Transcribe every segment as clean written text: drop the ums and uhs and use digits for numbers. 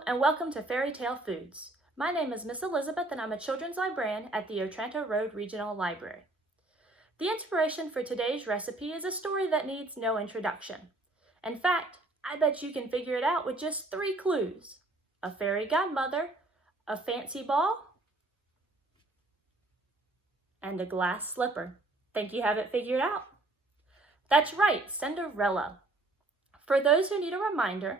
Hello and welcome to Fairy Tale Foods. My name is Miss Elizabeth and I'm a children's librarian at the Otranto Road Regional Library. The inspiration for today's recipe is a story that needs no introduction. In fact, I bet you can figure it out with just 3 clues. A fairy godmother, a fancy ball, and a glass slipper. Think you have it figured out? That's right, Cinderella. For those who need a reminder,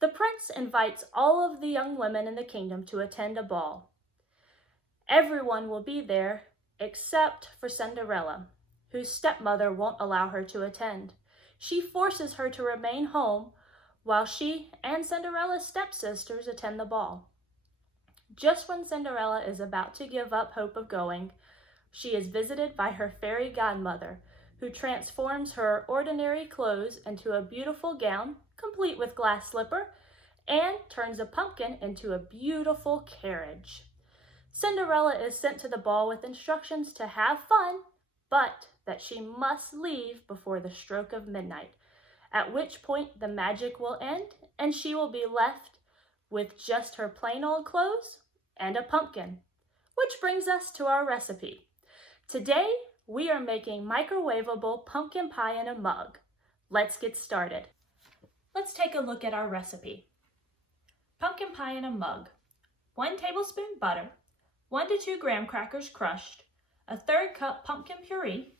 the prince invites all of the young women in the kingdom to attend a ball. Everyone will be there except for Cinderella, whose stepmother won't allow her to attend. She forces her to remain home while she and Cinderella's stepsisters attend the ball. Just when Cinderella is about to give up hope of going, she is visited by her fairy godmother, who transforms her ordinary clothes into a beautiful gown, complete with glass slipper, and turns a pumpkin into a beautiful carriage. Cinderella is sent to the ball with instructions to have fun, but that she must leave before the stroke of midnight, at which point the magic will end and she will be left with just her plain old clothes and a pumpkin. Which brings us to our recipe. Today, we are making microwavable pumpkin pie in a mug. Let's get started. Let's take a look at our recipe. Pumpkin pie in a mug. 1 tablespoon butter, 1 to 2 graham crackers crushed, a 1/3 cup pumpkin puree,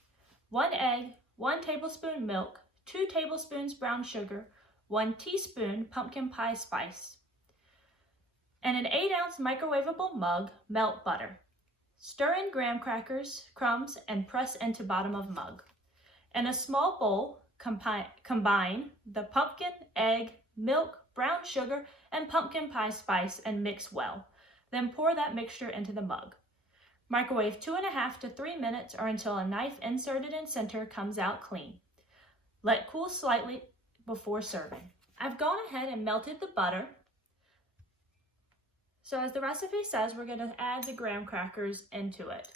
1 egg, 1 tablespoon milk, 2 tablespoons brown sugar, 1 teaspoon pumpkin pie spice. In an 8-ounce microwavable mug, melt butter. Stir in graham crackers, crumbs, and press into bottom of mug. In a small bowl, combine the pumpkin, egg, milk, brown sugar, and pumpkin pie spice and mix well. Then pour that mixture into the mug. Microwave 2.5 to 3 minutes or until a knife inserted in center comes out clean. Let cool slightly before serving. I've gone ahead and melted the butter. So as the recipe says, we're going to add the graham crackers into it.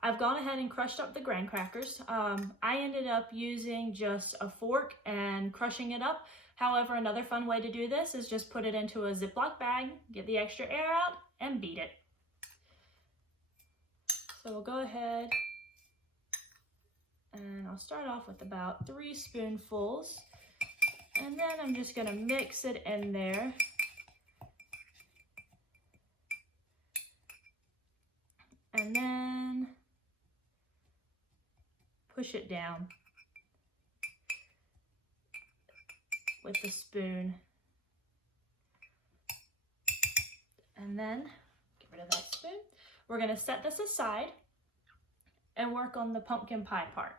I've gone ahead and crushed up the graham crackers. I ended up using just a fork and crushing it up. However, another fun way to do this is just put it into a Ziploc bag, get the extra air out, and beat it. So we'll go ahead and I'll start off with about 3 spoonfuls. And then I'm just going to mix it in there. And then push it down with the spoon. And then get rid of that spoon. We're going to set this aside and work on the pumpkin pie part.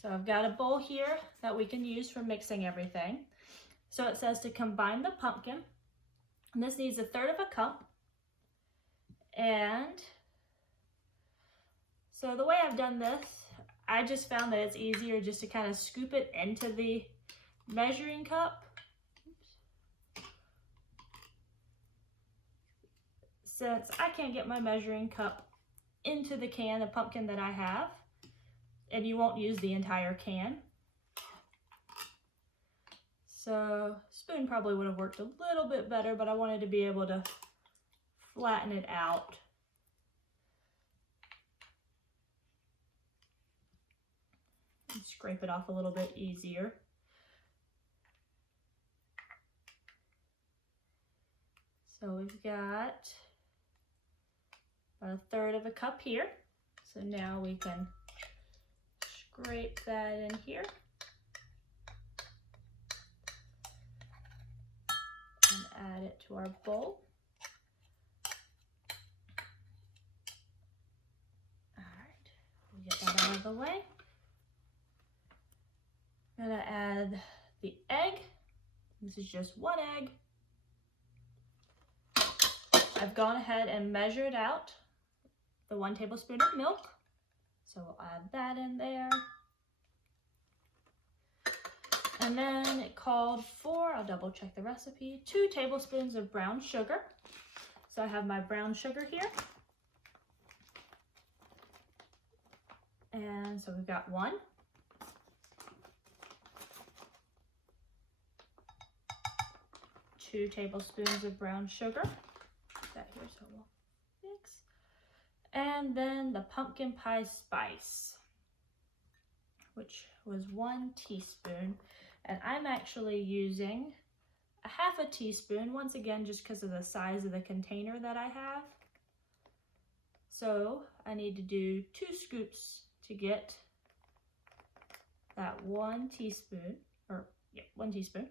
So I've got a bowl here that we can use for mixing everything. So it says to combine the pumpkin. And this needs 1/3 cup. And so the way I've done this, I just found that it's easier just to kind of scoop it into the measuring cup. Since I can't get my measuring cup into the can of pumpkin that I have, and you won't use the entire can. So spoon probably would have worked a little bit better, but I wanted to be able to flatten it out. And scrape it off a little bit easier. So we've got about 1/3 cup here. So now we can scrape that in here. And add it to our bowl. Get that out of the way. I'm gonna add the egg. This is just 1 egg. I've gone ahead and measured out the 1 tablespoon of milk. So we'll add that in there. And then it called for, I'll double check the recipe, 2 tablespoons of brown sugar. So I have my brown sugar here. And so we've got 1, 2, 2 tablespoons of brown sugar. Put that here so we'll mix. And then the pumpkin pie spice, which was 1 teaspoon. And I'm actually using a half a teaspoon, once again, just because of the size of the container that I have. So I need to do 2 scoops to get that 1 teaspoon, or yeah, 1 teaspoon.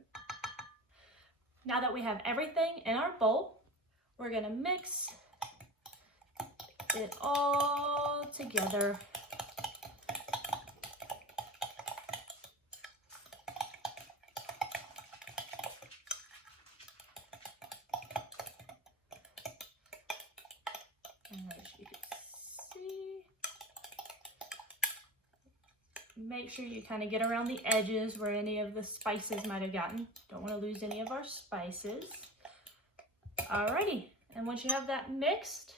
Now that we have everything in our bowl, we're gonna mix it all together. And as you can see, make sure you kind of get around the edges where any of the spices might have gotten. Don't want to lose any of our spices. Alrighty, and once you have that mixed,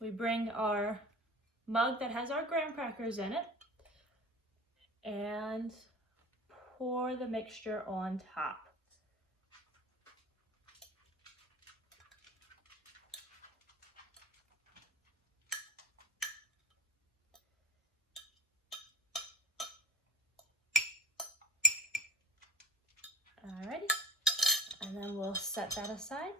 we bring our mug that has our graham crackers in it and pour the mixture on top. Alrighty, and then we'll set that aside.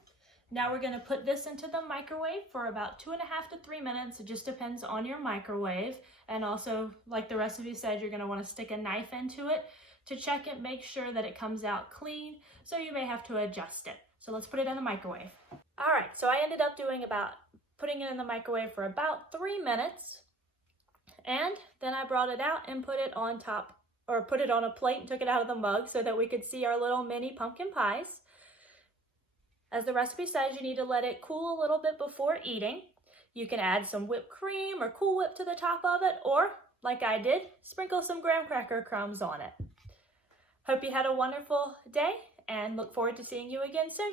Now we're going to put this into the microwave for about 2.5 to 3 minutes. It just depends on your microwave. And also, like the recipe said, you're going to want to stick a knife into it to check it, make sure that it comes out clean. So you may have to adjust it. So let's put it in the microwave. All right, so I ended up putting it in the microwave for about 3 minutes. And then I brought it out and put it on top, or put it on a plate and took it out of the mug so that we could see our little mini pumpkin pies. As the recipe says, you need to let it cool a little bit before eating. You can add some whipped cream or Cool Whip to the top of it, or, like I did, sprinkle some graham cracker crumbs on it. Hope you had a wonderful day and look forward to seeing you again soon.